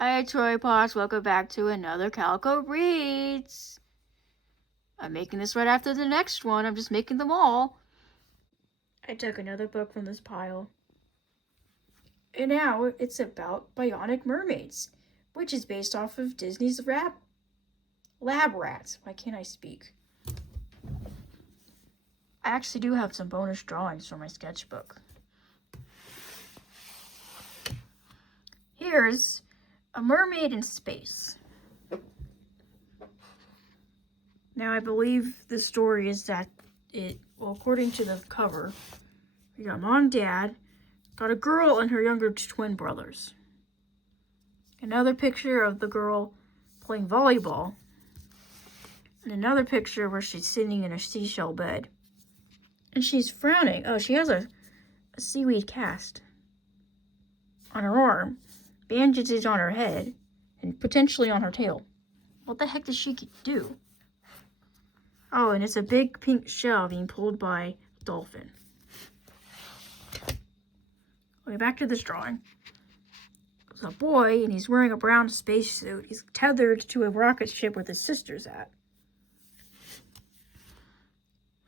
Hi, Troy Potts. Welcome back to another Calico Reads. I'm making this right after the next one. I'm just making them all. I took another book from this pile. And now it's about Bionic Mermaids, which is based off of Disney's Lab Rats. Why can't I speak? I actually do have some bonus drawings for my sketchbook. Here's a mermaid in space. Now, I believe the story is that according to the cover, we got mom and dad, got a girl and her younger twin brothers. Another picture of the girl playing volleyball. And another picture where she's sitting in a seashell bed. And she's frowning. Oh, she has a seaweed cast on her arm, bandages on her head, and potentially on her tail. What the heck does she do? Oh, and it's a big pink shell being pulled by a dolphin. Okay, back to this drawing. There's a boy, and he's wearing a brown spacesuit. He's tethered to a rocket ship where his sister's at.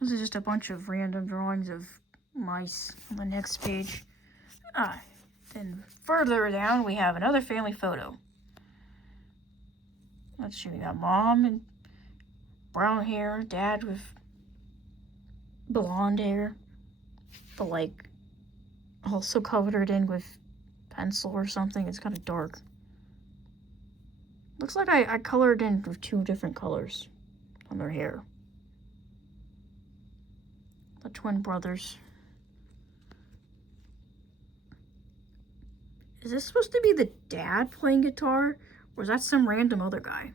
This is just a bunch of random drawings of mice on the next page. Then further down, we have another family photo. Let's see, we got mom and brown hair, dad with blonde hair, but like also covered in with pencil or something. It's kind of dark. Looks like I colored in with two different colors on their hair. The twin brothers. Is this supposed to be the dad playing guitar? Or is that some random other guy?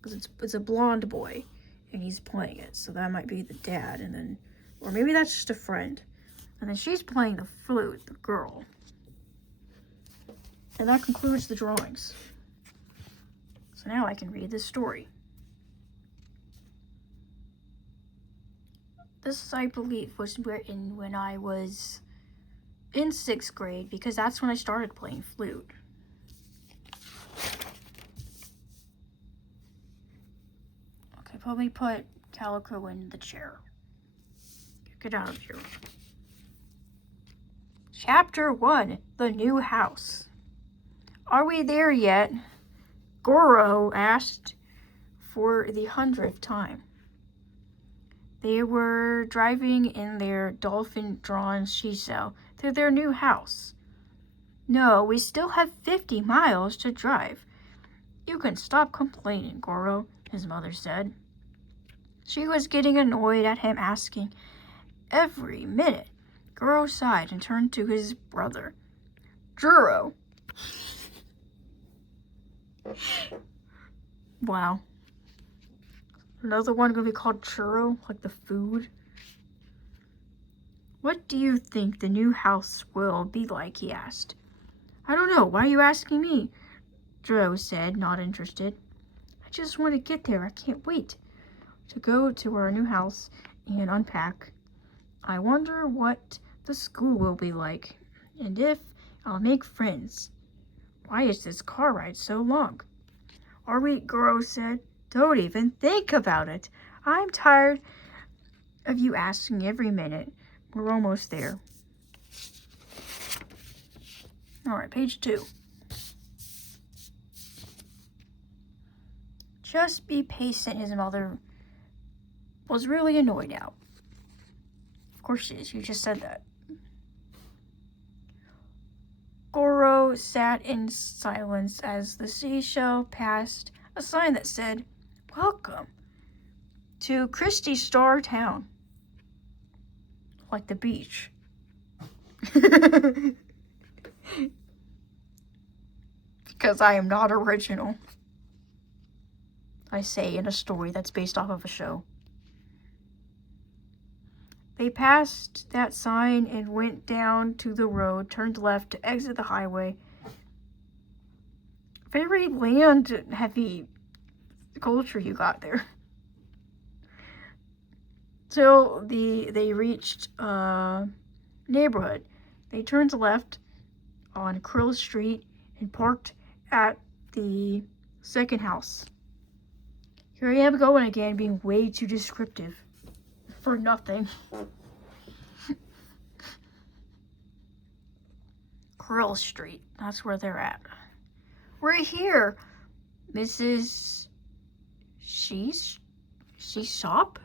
Because it's a blonde boy and he's playing it. So that might be the dad. And then, or maybe that's just a friend. And then she's playing the flute, the girl. And that concludes the drawings. So now I can read this story. This, I believe, was written when I was in 6th grade, because that's when I started playing flute. Okay, probably put Calico in the chair. Get out of here. Chapter 1, The New House. Are we there yet? Goro asked for the 100th time. They were driving in their dolphin-drawn seashell to their new house. No, we still have 50 miles to drive. You can stop complaining, Goro, his mother said. She was getting annoyed at him asking every minute. Goro sighed and turned to his brother. Juro. Wow. Another one gonna be called churro, like the food. What do you think the new house will be like, he asked. I don't know, why are you asking me? Juro said, not interested. I just want to get there, I can't wait to go to our new house and unpack. I wonder what the school will be like, and if I'll make friends. Why is this car ride so long? Are we, Goro said. Don't even think about it. I'm tired of you asking every minute. We're almost there. All right, page 2. Just be patient, his mother was really annoyed now. Of course she is, you just said that. Goro sat in silence as the seashell passed a sign that said, Welcome to Christie Star Town. Like the beach. Because I am not original. I say in a story that's based off of a show. They passed that sign and went down to the road, turned left to exit the highway. Very land-heavy culture you got there. Till they reached a neighborhood. They turned left on Krill Street and parked at the second house. Here I am going again, being way too descriptive. For nothing. Grill Street. That's where they're at. We're here. Mrs. She's shop?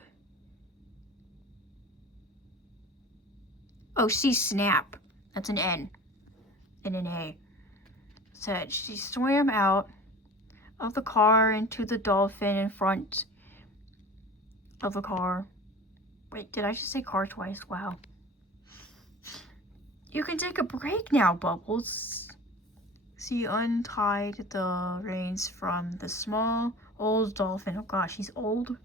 Oh, she Snap. That's an N and an A. Said she swam out of the car into the dolphin in front of the car. Wait, did I just say car twice? Wow. You can take a break now, Bubbles. She untied the reins from the small old dolphin. Oh gosh, he's old.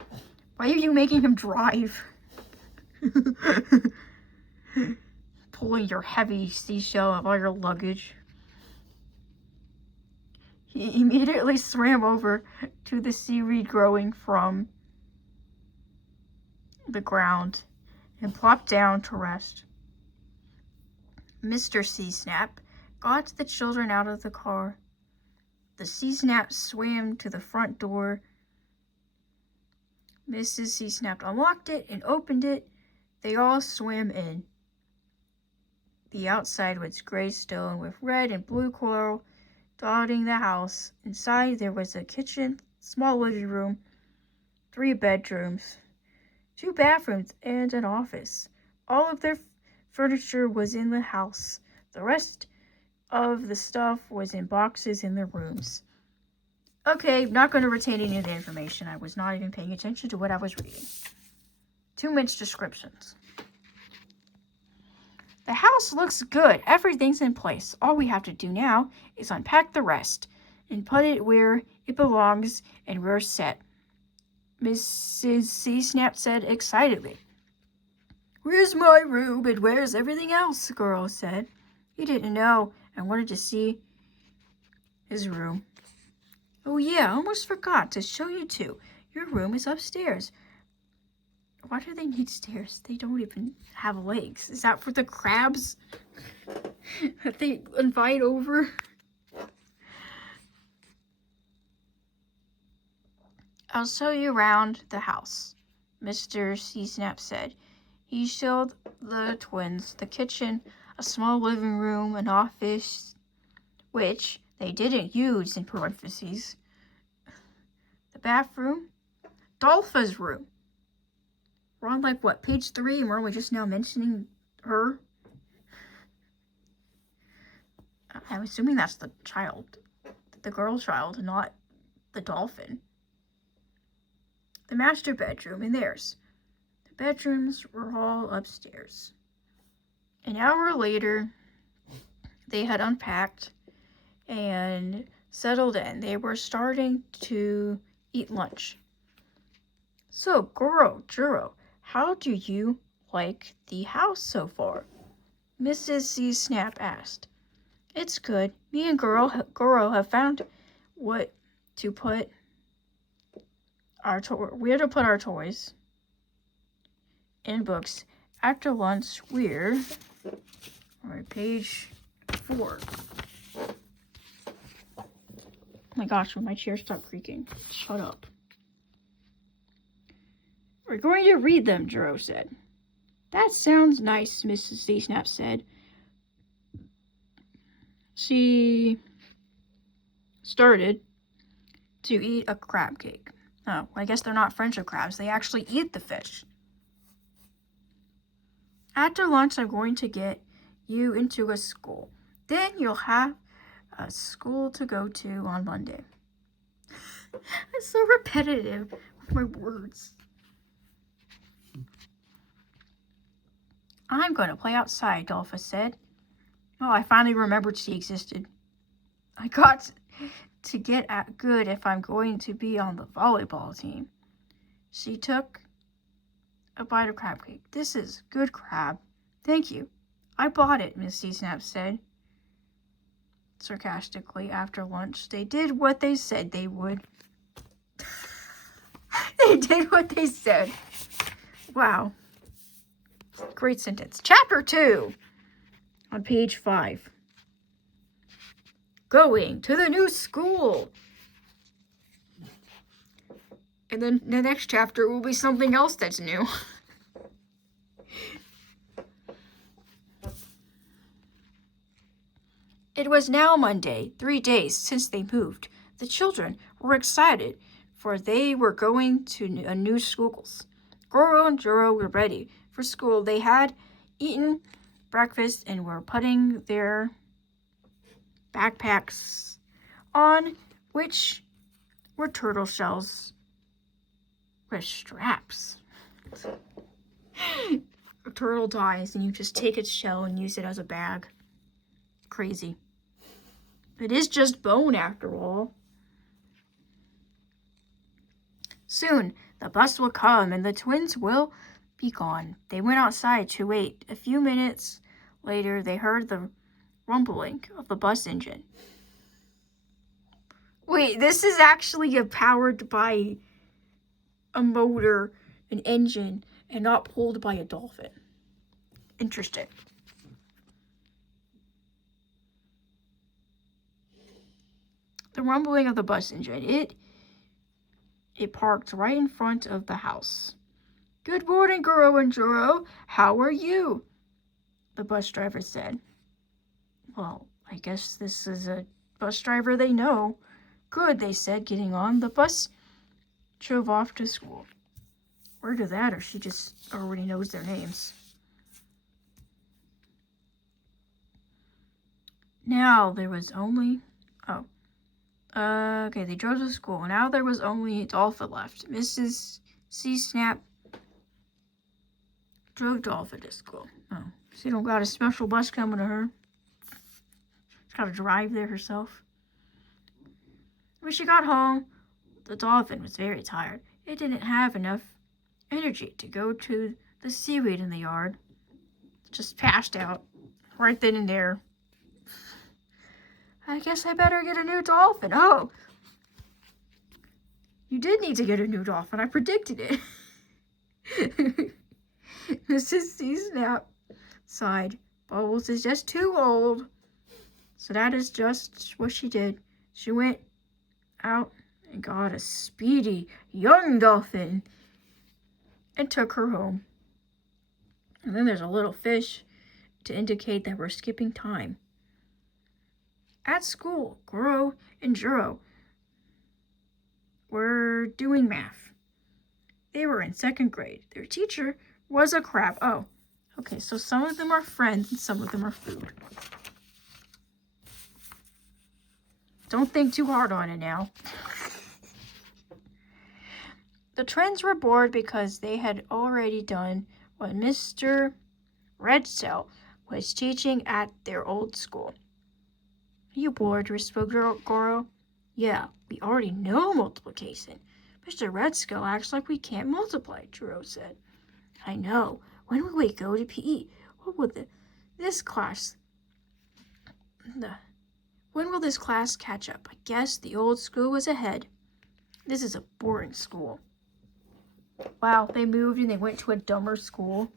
Why are you making him drive? Pulling your heavy seashell of all your luggage. He immediately swam over to the seaweed growing from the ground and plopped down to rest. Mr. Sea Snap got the children out of the car. The Sea Snap swam to the front door. Mrs. Sea Snap unlocked it and opened it. They all swam in. The outside was gray stone with red and blue coral dotting the house. Inside there was a kitchen, small living room, 3 bedrooms, 2 bathrooms, and an office. All of their furniture was in the house. The rest of the stuff was in boxes in their rooms. Okay, not going to retain any of the information. I was not even paying attention to what I was reading. Too much descriptions. The house looks good. Everything's in place. All we have to do now is unpack the rest and put it where it belongs, and we're set. Mrs. Sea Snap said excitedly. Where's my room and where's everything else? The girl said. He didn't know and wanted to see his room. Oh yeah, I almost forgot to show you two. Your room is upstairs. Why do they need stairs? They don't even have legs. Is that for the crabs that they invite over? I'll show you around the house, Mr. Sea Snap said. He showed the twins the kitchen, a small living room, an office, which they didn't use in parentheses, the bathroom, Dolpha's room. We're on like what, page 3, and we're only just now mentioning her? I'm assuming that's the child, the girl child, not the dolphin. The master bedroom and theirs. The bedrooms were all upstairs. An hour later, they had unpacked and settled in. They were starting to eat lunch. So, Goro, Juro, how do you like the house so far? Mrs. Sea Snap asked. It's good. Me and Goro have found what to put where to put our toys and books. After lunch, we're on page 4. Oh my gosh, when my chair stopped creaking. Shut up. We're going to read them, Juro said. That sounds nice, Mrs. Sea Snap said. She started to eat a crab cake. Oh, I guess they're not friendship crabs. They actually eat the fish. After lunch, I'm going to get you into a school. Then you'll have a school to go to on Monday. I'm so repetitive with my words. I'm going to play outside, Dolpha said. Oh, I finally remembered she existed. I got to get good if I'm going to be on the volleyball team. She took a bite of crab cake. This is good crab. Thank you. I bought it, Miss Sea Snap said. Sarcastically, after lunch, they did what they said they would. They did what they said. Wow. Great sentence. Chapter 2 on page 5. going to the new school. And then the next chapter will be something else that's new. It was now Monday, 3 days since they moved. The children were excited, for they were going to a new school. Goro and Juro were ready for school. They had eaten breakfast and were putting their backpacks on, which were turtle shells with straps. A turtle dies and you just take its shell and use it as a bag. Crazy. It is just bone after all. Soon the bus will come and the twins will be gone. They went outside to wait. A few minutes later they heard the rumbling of the bus engine. Wait, this is actually powered by a motor, an engine, and not pulled by a dolphin. Interesting. The rumbling of the bus engine. It parked right in front of the house. Good morning, Goro and Juro. How are you? The bus driver said. Well, I guess this is a bus driver they know. Good, they said, getting on. The bus drove off to school. Word of that, or she just already knows their names. Now there was only... okay, they drove to school. Now there was only Dolphin left. Mrs. C-Snap drove Dolphin to school. Oh, she don't got a special bus coming to her. She's got to drive there herself. When she got home, the dolphin was very tired. It didn't have enough energy to go to the seaweed in the yard. It just passed out right then and there. I guess I better get a new dolphin. Oh, you did need to get a new dolphin. I predicted it. Mrs. C-Snap sighed. Bubbles is just too old. So that is just what she did. She went out and got a speedy young dolphin and took her home. And then there's a little fish to indicate that we're skipping time. At school, Goro and Juro were doing math. They were in 2nd grade. Their teacher was a crab. Oh, okay, so some of them are friends and some of them are food. Don't think too hard on it now. The twins were bored because they had already done what Mr. Redtail was teaching at their old school. Are you bored? Spoke Goro. Yeah, we already know multiplication. Mr. Redtail acts like we can't multiply, Juro said. I know. When will we go to PE? What will this class... When will this class catch up? I guess the old school was ahead. This is a boring school. Wow, they moved and they went to a dumber school.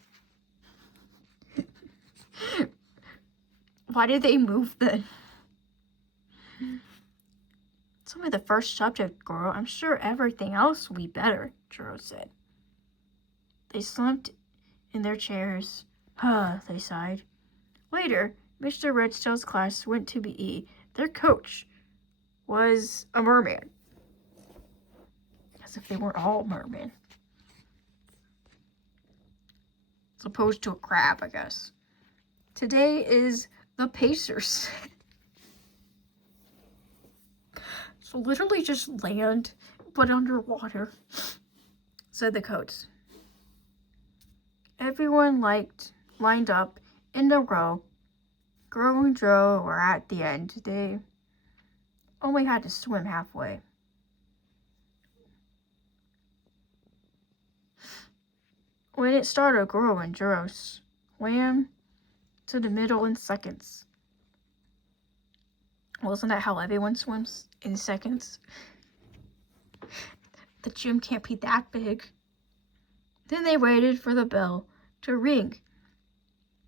Why did they move then? It's only the first subject, Goro. I'm sure everything else will be better, Juro said. They slumped in their chairs. They sighed. Later, Mr. Redtail's class went to BE. Their coach was a merman. As if they weren't all mermen. As opposed to a crab, I guess. Today is the Pacers. So literally just land, but underwater, said the coach. Everyone lined up in a row. Goro and Juro were at the end. They only had to swim halfway. When it started, Goro and Juro swam to the middle in seconds. Wasn't that how everyone swims? In seconds? The gym can't be that big. Then they waited for the bell to ring.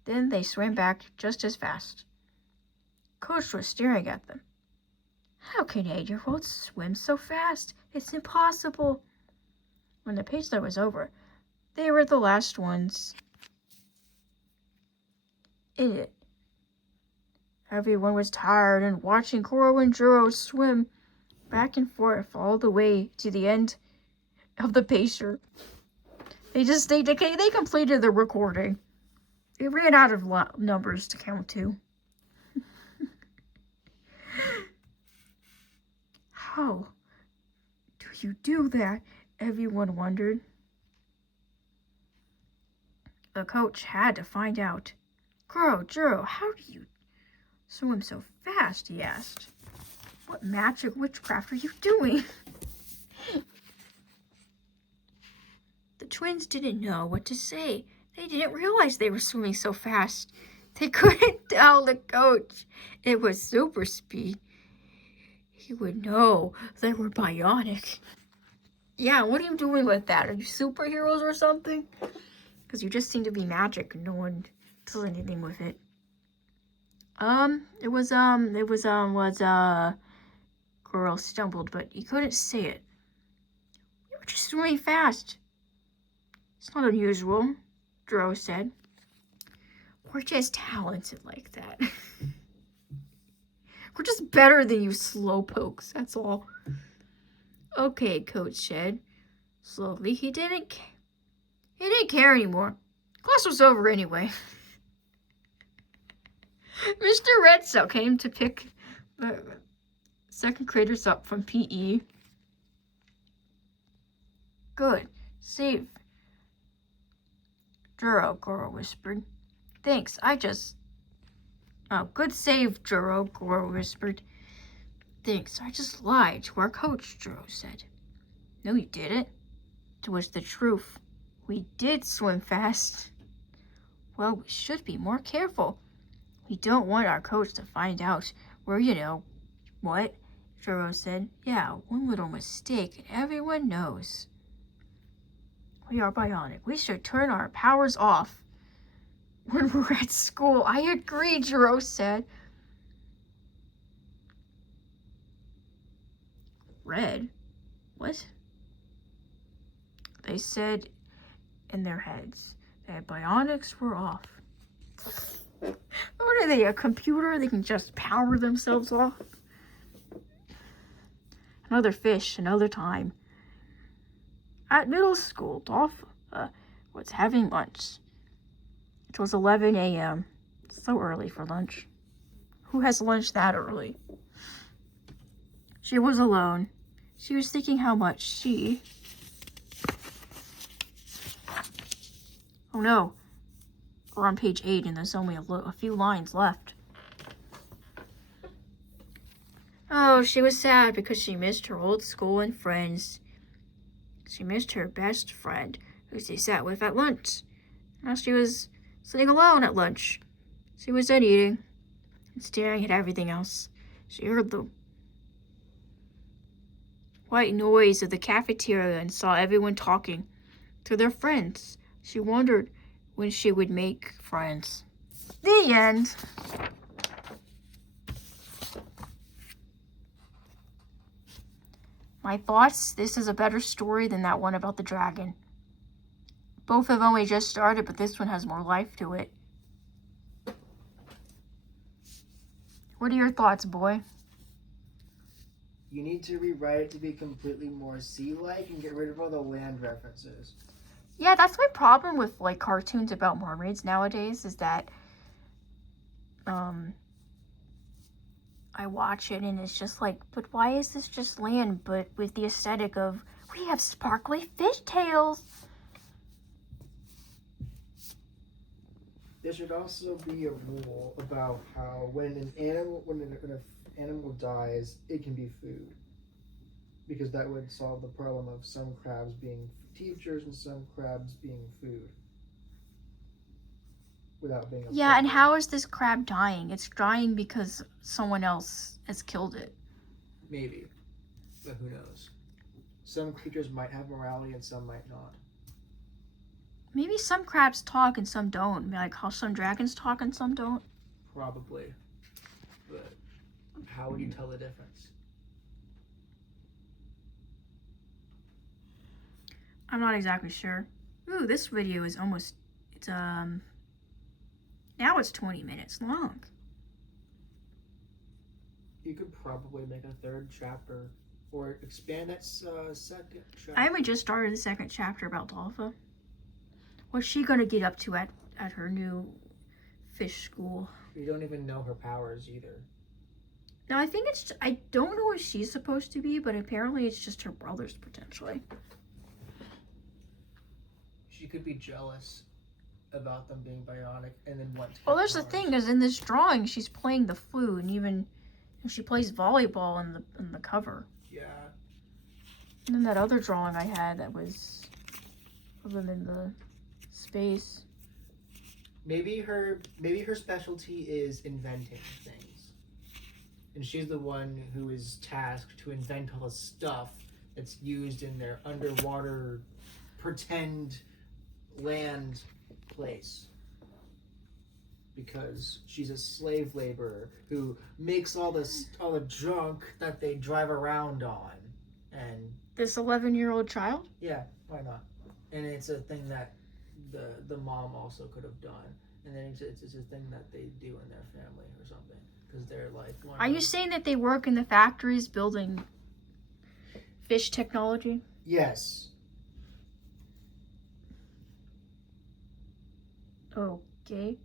Then they swam back just as fast. Coach was staring at them. How can 8-year-olds swim so fast? It's impossible. When the page load was over, they were the last ones in it. Everyone was tired and watching Koro and Juro swim back and forth all the way to the end of the pacer. They completed the recording. They ran out of numbers to count to. How do you do that? Everyone wondered. The coach had to find out. Koro, Juro, how do you swim so fast? He asked. What magic witchcraft are you doing? The twins didn't know what to say. They didn't realize they were swimming so fast. They couldn't tell the coach it was super speed. He would know they were bionic. Yeah, what are you doing with that? Are you superheroes or something? Because you just seem to be magic and no one does anything with it. Girl stumbled, but he couldn't say it. You were just swimming fast. It's not unusual, Juro said. We're just talented like that. We're just better than you slowpokes, that's all. Okay, Coach said. Slowly, he didn't care anymore. Class was over anyway. Mr. Redso came to pick the second graders up from PE. Good. Save. Juro, Koro whispered. Thanks, Oh, good save, Juro, Koro whispered. Thanks, I just lied to our coach, Juro said. No, you didn't. It was the truth. We did swim fast. Well, we should be more careful. We don't want our coach to find out we're, what? Juro said. Yeah, one little mistake and everyone knows. We are bionic. We should turn our powers off when we're at school. I agree, Juro said. Red? What? They said in their heads that bionics were off. What are they, a computer? They can just power themselves off? Another fish, another time. At middle school, Dolph was having lunch. It was 11 a.m. So early for lunch. Who has lunch that early? She was alone. She was thinking how much she... Oh no. We're on page 8 and there's only a few lines left. Oh, she was sad because she missed her old school and friends. She missed her best friend, who she sat with at lunch. Now she was sitting alone at lunch. She was done eating and staring at everything else. She heard the white noise of the cafeteria and saw everyone talking to their friends. She wondered when she would make friends. The end. My thoughts, this is a better story than that one about the dragon. Both have only just started, but this one has more life to it. What are your thoughts, boy? You need to rewrite it to be completely more sea-like and get rid of all the land references. Yeah, that's my problem with cartoons about mermaids nowadays, is that I watch it and it's just but why is this just land, but with the aesthetic of, we have sparkly fish tails? There should also be a rule about how when an animal dies, it can be food. Because that would solve the problem of some crabs being teachers and some crabs being food. Without being Yeah, and how is this crab dying? It's dying because someone else has killed it. Maybe. But who knows? Some creatures might have morality and some might not. Maybe some crabs talk and some don't. Like how some dragons talk and some don't. Probably. But how would you tell the difference? I'm not exactly sure. Ooh, this video is almost, it's, now it's 20 minutes long. You could probably make a third chapter or expand that second chapter. I haven't just started the second chapter about Dolpha. What's she gonna get up to at her new fish school? You don't even know her powers either. No, I think it's, I don't know what she's supposed to be, but apparently it's just her brothers, potentially. She could be jealous about them being bionic and then want to Well, get there's the powers. thing, is in this drawing, she's playing the flute, and even she plays volleyball in the cover. Yeah. And then that other drawing I had that was of them in the space. Maybe her specialty is inventing things. And she's the one who is tasked to invent all the stuff that's used in their underwater pretend land place. Because she's a slave laborer who makes all the junk that they drive around on. And This 11-year-old child? yeah, why not? And it's a thing that the mom also could have done. And then it's a thing that they do in their family or something. Because they're like... Are you saying that they work in the factories building fish technology? Yes. Okay.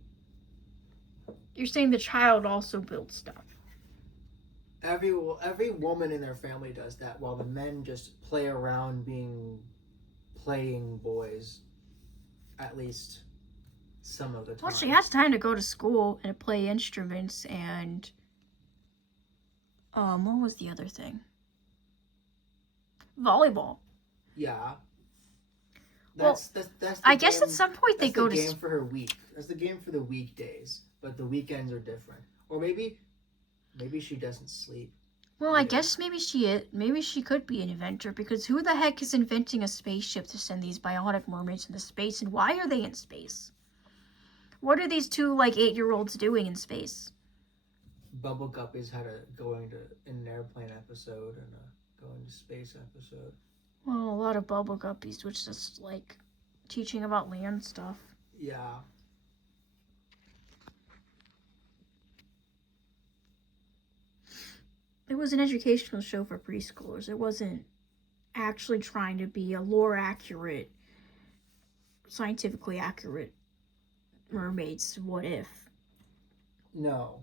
You're saying the child also builds stuff. Every woman in their family does that, while the men just play around playing boys. At least some of the time. Well, she has time to go to school and play instruments and... what was the other thing? Volleyball. Yeah. Well, That's the I guess game- at some point they that's go the to... game for her week. That's the game for the weekdays, but the weekends are different. Or maybe she doesn't sleep. Well, I guess maybe she could be an inventor, because who the heck is inventing a spaceship to send these bionic mermaids into space, and why are they in space? What are these two, 8-year-olds doing in space? Bubble Guppies had an airplane episode and a going to space episode. Well, a lot of bubble guppies, which is teaching about land stuff. Yeah. It was an educational show for preschoolers. It wasn't actually trying to be a lore accurate, scientifically accurate Mermaids What If. No.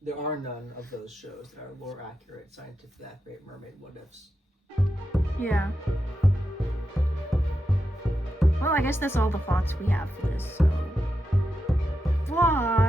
There are none of those shows that are lore accurate, scientifically accurate mermaid what ifs. Yeah. Well, I guess that's all the thoughts we have for this, so... Bye!